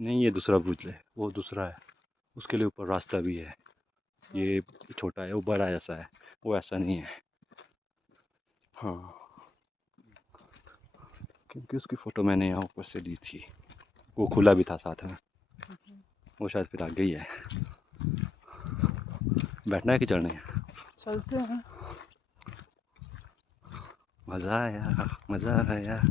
नहीं, ये दूसरा ब्रुज है, वो दूसरा है। उसके लिए ऊपर रास्ता भी है। अच्छा। ये छोटा है, वो बड़ा ऐसा है, वो ऐसा नहीं है। हाँ, क्योंकि उसकी फ़ोटो मैंने यहाँ ऊपर से ली थी। वो खुला भी था साथ में। हम्म, वो शायद फिर आगे ही है। बैठना है कि चढ़ना है? चलते हैं। मज़ा आया, मज़ा आया।